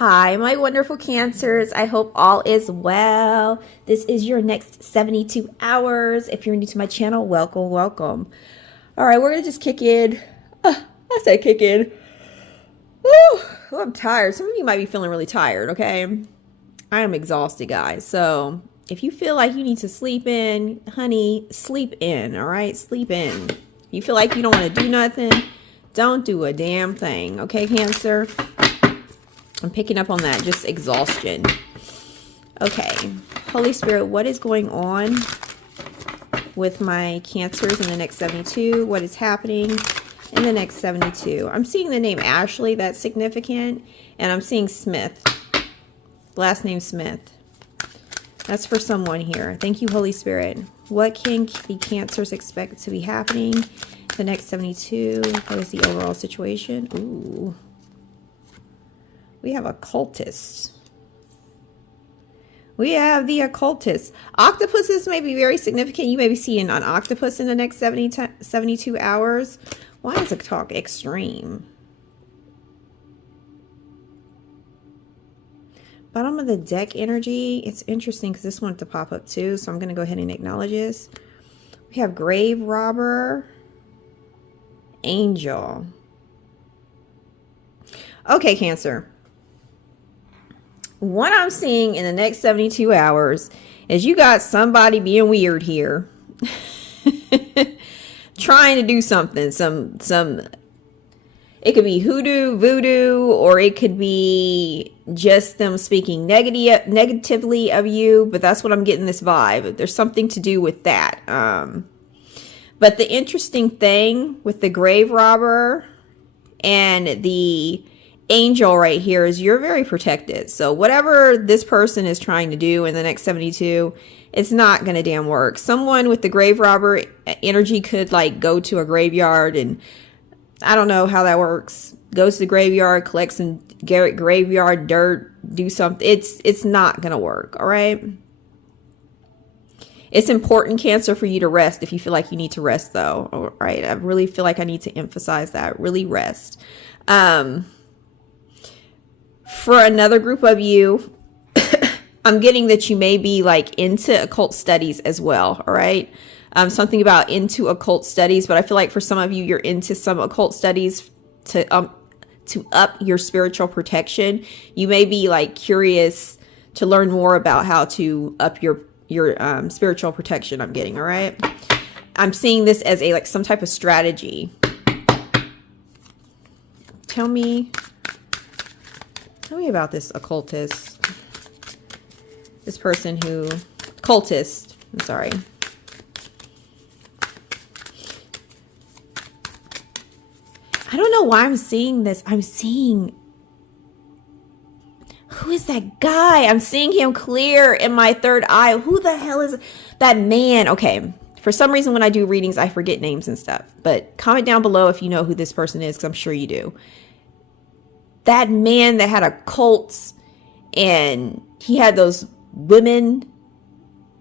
Hi, my wonderful Cancers. I hope all is well. This is your next 72 hours. If you're new to my channel, welcome, welcome. All right, we're going to just kick in. I say kick in. Woo, I'm tired. Some of you might be feeling really tired, okay? I am exhausted, guys. So if you feel like you need to sleep in, honey, sleep in, all right? Sleep in. You feel like you don't want to do nothing, don't do a damn thing, okay, Cancer? I'm picking up on that, just exhaustion. Okay, Holy Spirit, what is going on with my Cancers in the next 72? What is happening in the next 72? I'm seeing the name Ashley, that's significant, and I'm seeing Smith, last name Smith. That's for someone here. Thank you, Holy Spirit. What can the Cancers expect to be happening in the next 72? What is the overall situation? Ooh. We have a cultist. We have the occultist. Octopuses may be very significant. You may be seeing an octopus in the next 72 hours. Why is it talk extreme? Bottom of the deck energy. It's interesting because this wanted to pop up too. So I'm going to go ahead and acknowledge this. We have grave robber. Angel. Okay, Cancer. What I'm seeing in the next 72 hours is you got somebody being weird here. Trying to do something. It could be hoodoo, voodoo, or it could be just them speaking negatively of you, but that's what I'm getting this vibe. There's something to do with that. But the interesting thing with the grave robber and the angel right here is you're very protected. So whatever this person is trying to do in the next 72, it's not going to damn work. Someone with the grave robber energy could like go to a graveyard and I don't know how that works. Goes to the graveyard, collects some graveyard dirt, do something. It's not going to work. All right. It's important, Cancer, for you to rest if you feel like you need to rest though. All right. I really feel like I need to emphasize that. Really rest. For another group of you, I'm getting that you may be like into occult studies as well. All right. Something about into occult studies, but I feel like for some of you, you're into some occult studies to up your spiritual protection. You may be like curious to learn more about how to up your spiritual protection. I'm getting. All right. I'm seeing this as a like some type of strategy. Tell me about this occultist. This person who... Cultist. I'm sorry. I don't know why I'm seeing this. I'm seeing... Who is that guy? I'm seeing him clear in my third eye. Who the hell is that man? Okay. For some reason, when I do readings, I forget names and stuff. But comment down below if you know who this person is, because I'm sure you do. That man that had a cult and he had those women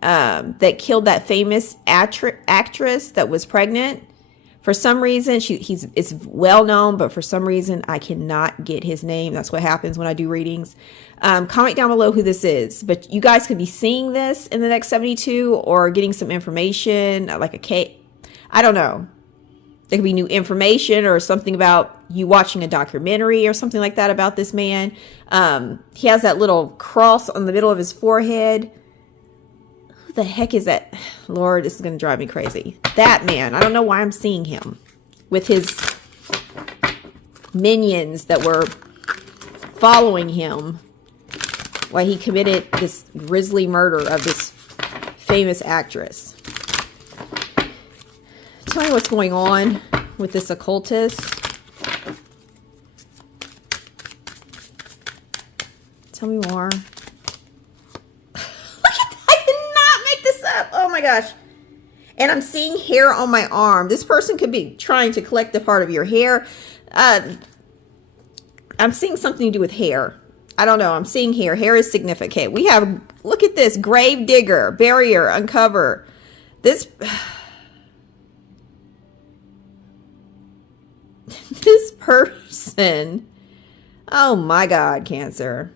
that killed that famous actress that was pregnant. For some reason, it's well known, but for some reason, I cannot get his name. That's what happens when I do readings. Comment down below who this is. But you guys could be seeing this in the next 72 or getting some information, like a case. I don't know. There could be new information or something about you watching a documentary or something like that about this man. He has that little cross on the middle of his forehead. Who the heck is that? Lord, this is going to drive me crazy. That man. I don't know why I'm seeing him with his minions that were following him while he committed this grisly murder of this famous actress. Tell me what's going on with this occultist. Tell me more. Look at that. I cannot make this up. Oh my gosh. And I'm seeing hair on my arm. This person could be trying to collect a part of your hair. I'm seeing something to do with hair. I don't know. I'm seeing hair. Hair is significant. We have, look at this. Grave digger, barrier, uncover. This... This person Oh my God, Cancer.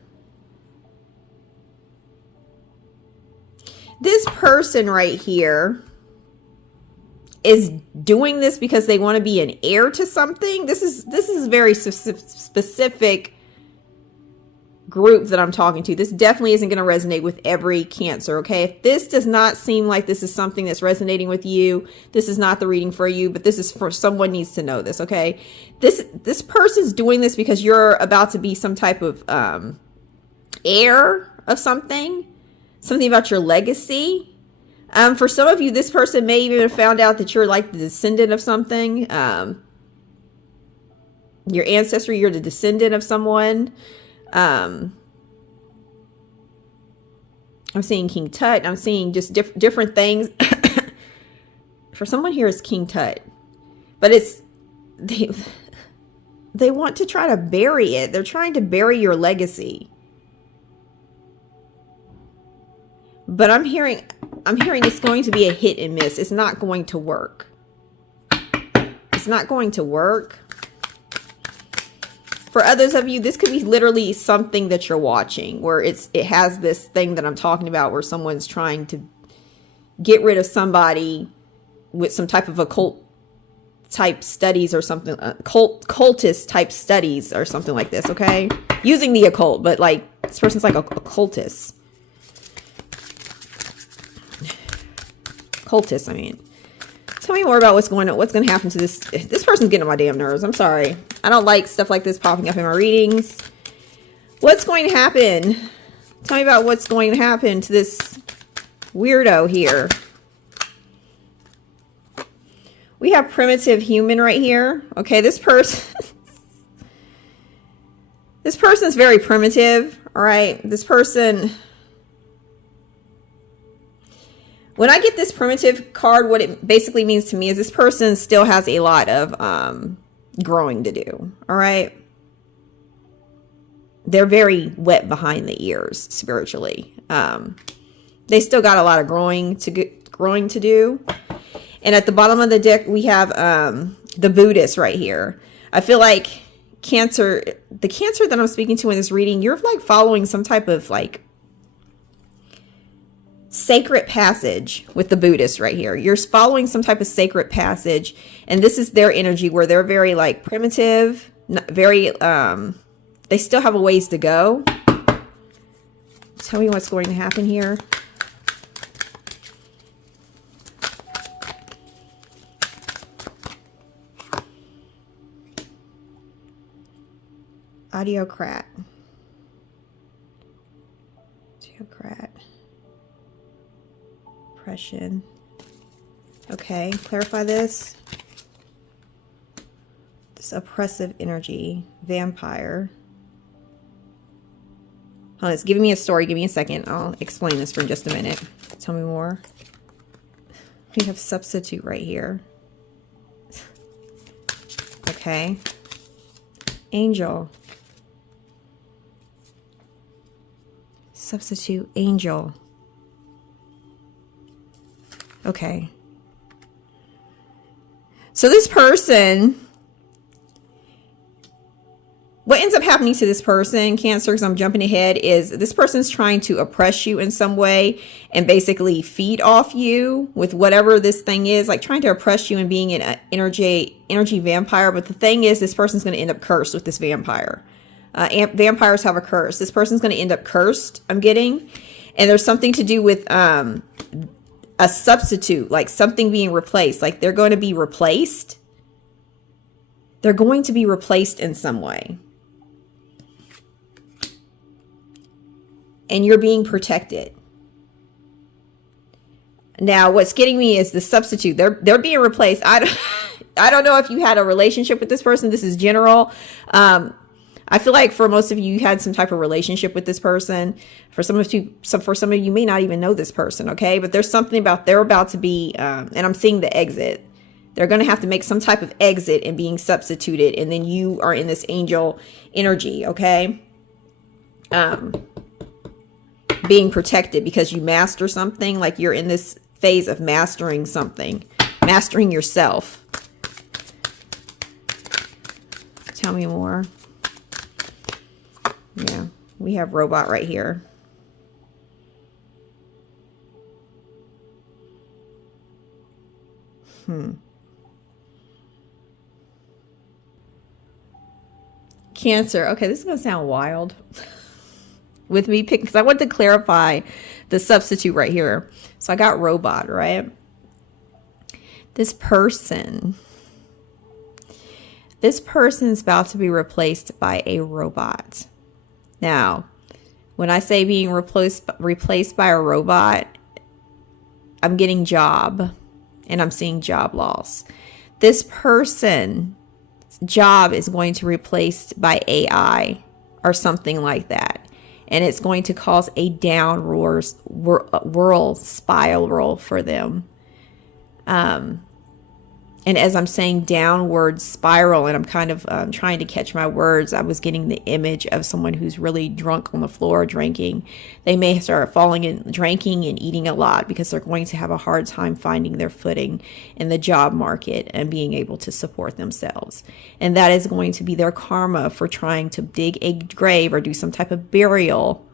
This person right here is doing this because they want to be an heir to something. This is very specific group that I'm talking to. This definitely isn't going to resonate with every Cancer, okay? If this does not seem like this is something that's resonating with you, this is not the reading for you, but this is for someone needs to know this, okay? This person's doing this because you're about to be some type of heir of something about your legacy. For some of you, this person may even have found out that you're like the descendant of something. Your ancestry, you're the descendant of someone. I'm seeing King Tut. I'm seeing just different things. For someone here, it's King Tut. But it's... They want to try to bury it. They're trying to bury your legacy. But I'm hearing it's going to be a hit and miss. It's not going to work. It's not going to work. For others of you, this could be literally something that you're watching where it has this thing that I'm talking about where someone's trying to get rid of somebody with some type of occult type studies or something, cultist type studies or something like this, okay? Using the occult, but like this person's like a cultist. Cultist, I mean. Tell me more about what's going on. What's going to happen to this? This person's getting on my damn nerves. I'm sorry. I don't like stuff like this popping up in my readings. What's going to happen? Tell me about what's going to happen to this weirdo here. We have primitive human right here. Okay, this person's very primitive. All right, this person... When I get this primitive card, what it basically means to me is this person still has a lot of growing to do. All right. They're very wet behind the ears spiritually. They still got a lot of growing to do. And at the bottom of the deck, we have the Buddhist right here. I feel like Cancer, the Cancer that I'm speaking to in this reading, you're like following some type of like sacred passage with the Buddhist right here. You're following some type of sacred passage, and this is their energy where they're very like primitive, very they still have a ways to go. Tell me what's going to happen here. Audiocrat. Oppression. Okay, clarify this. This oppressive energy. Vampire. Hold on, it's giving me a story. Give me a second. I'll explain this for just a minute. Tell me more. We have substitute right here. Okay. Angel. Substitute angel. Okay. So this person, what ends up happening to this person, Cancer, because I'm jumping ahead, is this person's trying to oppress you in some way and basically feed off you with whatever this thing is, like trying to oppress you and being an energy vampire. But the thing is, this person's going to end up cursed with this vampire. Vampires have a curse. This person's going to end up cursed, I'm getting. And there's something to do with a substitute, like something being replaced. Like they're going to be replaced. They're going to be replaced in some way. And you're being protected. Now, what's getting me is the substitute. They're being replaced. I don't know if you had a relationship with this person. This is general. I feel like for most of you, you had some type of relationship with this person. For some of you may not even know this person, okay? But there's something about they're about to be, and I'm seeing the exit. They're going to have to make some type of exit and being substituted, and then you are in this angel energy, okay? Being protected because you master something, like you're in this phase of mastering something, mastering yourself. Tell me more. Yeah, we have robot right here. Cancer. Okay, this is going to sound wild with me picking, because I want to clarify the substitute right here. So I got robot, right? This person is about to be replaced by a robot. Now, when I say being replaced by a robot, I'm getting job, and I'm seeing job loss. This person's job is going to be replaced by AI or something like that. And it's going to cause a downward world spiral for them. And as I'm saying downward spiral, and I'm kind of trying to catch my words, I was getting the image of someone who's really drunk on the floor drinking. They may start falling in drinking and eating a lot because they're going to have a hard time finding their footing in the job market and being able to support themselves. And that is going to be their karma for trying to dig a grave or do some type of burial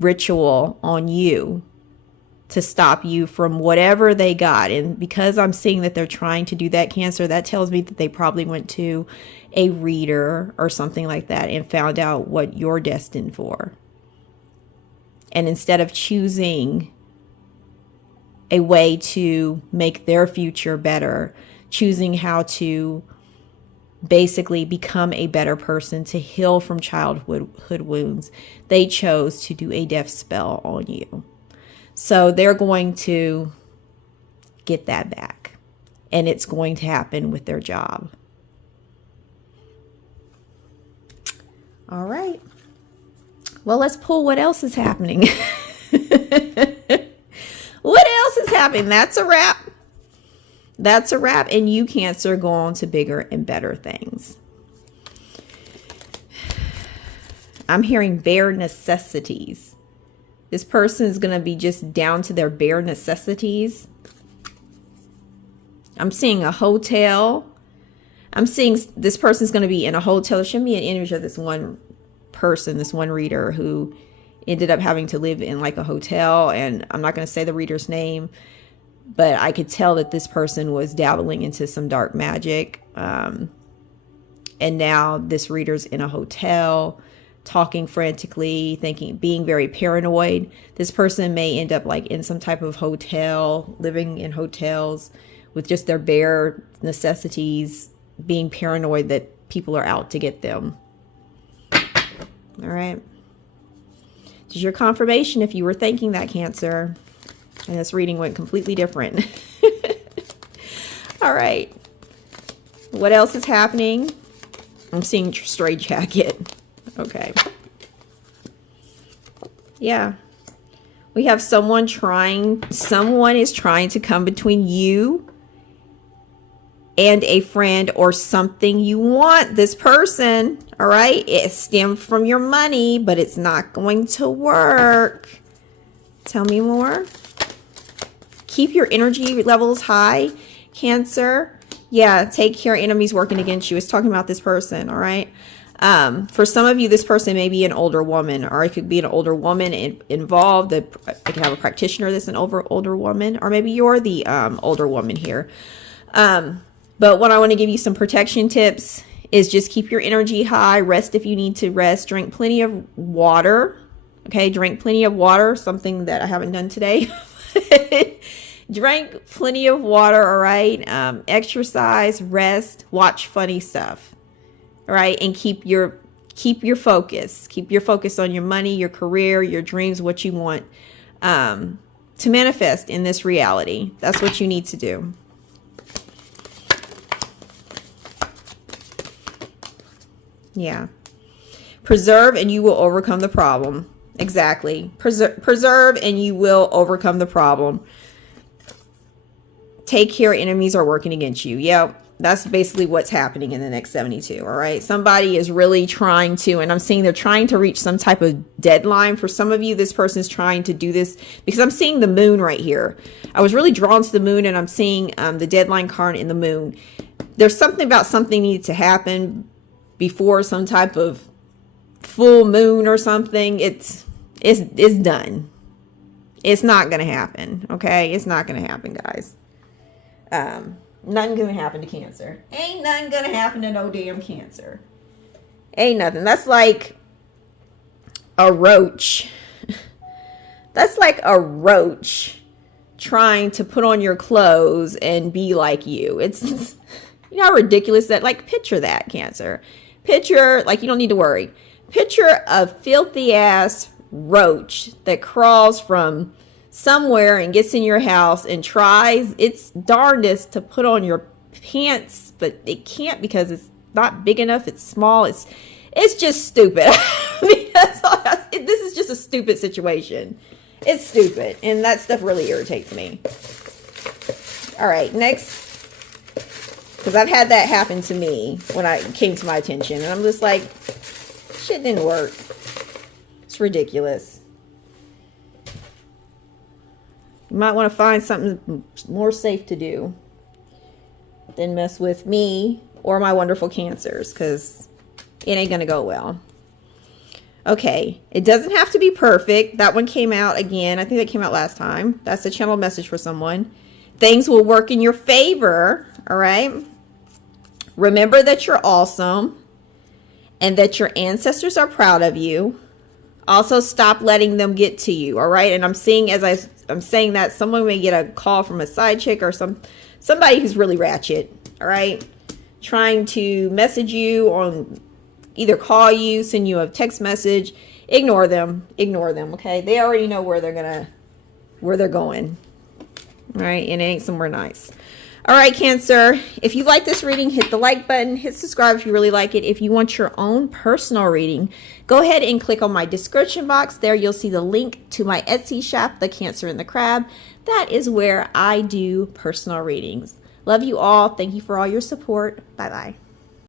ritual on you, to stop you from whatever they got. And because I'm seeing that they're trying to do that, Cancer, that tells me that they probably went to a reader or something like that and found out what you're destined for. And instead of choosing a way to make their future better, choosing how to basically become a better person, to heal from childhood wounds, they chose to do a death spell on you. So they're going to get that back, and it's going to happen with their job. All right. Well, let's pull what else is happening. What else is happening? That's a wrap. That's a wrap. And you, Cancer, go on to bigger and better things. I'm hearing bare necessities. This person is going to be just down to their bare necessities. I'm seeing a hotel. I'm seeing this person's going to be in a hotel. Show me an image of this one person, this one reader who ended up having to live in like a hotel. And I'm not going to say the reader's name, but I could tell that this person was dabbling into some dark magic. And now this reader's in a hotel, talking frantically, being very paranoid. This person may end up like in some type of hotel, living in hotels with just their bare necessities, being paranoid that people are out to get them. All right. This is your confirmation if you were thinking that, Cancer. And this reading went completely different. All right. What else is happening? I'm seeing straight jacket. Okay. Yeah. We have someone is trying to come between you and a friend or something you want. This person, all right, it stems from your money, but it's not going to work. Tell me more. Keep your energy levels high, Cancer. Yeah, take care. Enemies working against you. It's talking about this person, all right? For some of you, this person may be an older woman, or it could be an older woman involved. It could have a practitioner that's an older woman, or maybe you're the older woman here. But what I want to give you some protection tips is just keep your energy high. Rest if you need to rest. Drink plenty of water. Okay, drink plenty of water. Something that I haven't done today. Drink plenty of water. All right. Exercise, rest, watch funny stuff. All right, and keep your focus. Keep your focus on your money, your career, your dreams, what you want to manifest in this reality. That's what you need to do. Yeah. Preserve and you will overcome the problem. Exactly. Preserve and you will overcome the problem. Take care, enemies are working against you. Yep. That's basically what's happening in the next 72. All right. Somebody is really trying to, and I'm seeing they're trying to reach some type of deadline. For some of you, this person is trying to do this because I'm seeing the moon right here. I was really drawn to the moon, and I'm seeing the deadline card in the moon. There's something about something needs to happen before some type of full moon or something, it's done. It's not gonna happen. Okay, it's not gonna happen, guys. Nothing gonna happen to Cancer. Ain't nothing gonna happen to no damn Cancer. Ain't nothing. That's like a roach. That's like a roach trying to put on your clothes and be like you. It's, you know how ridiculous that, like, picture that, Cancer. Picture, like, you don't need to worry. Picture a filthy ass roach that crawls from somewhere and gets in your house and tries its darndest to put on your pants, but it can't because it's not big enough. It's small. It's just stupid. I mean, this is just a stupid situation. It's stupid, and that stuff really irritates me. All right, next, because I've had that happen to me when it came to my attention, and I'm just like, shit didn't work. It's ridiculous. You might want to find something more safe to do than mess with me or my wonderful Cancers, because it ain't going to go well. Okay, it doesn't have to be perfect. That one came out again. I think that came out last time. That's a channel message for someone. Things will work in your favor, all right? Remember that you're awesome and that your ancestors are proud of you. Also, stop letting them get to you, all right? And I'm seeing, as I'm saying that, someone may get a call from a side chick or somebody who's really ratchet, all right? Trying to message you on, either call you, send you a text message. Ignore them, okay? They already know where they're going, all right? And it ain't somewhere nice. All right, Cancer, if you like this reading, hit the like button, hit subscribe if you really like it. If you want your own personal reading, go ahead and click on my description box. There you'll see the link to my Etsy shop, The Cancer and the Crab. That is where I do personal readings. Love you all. Thank you for all your support. Bye-bye.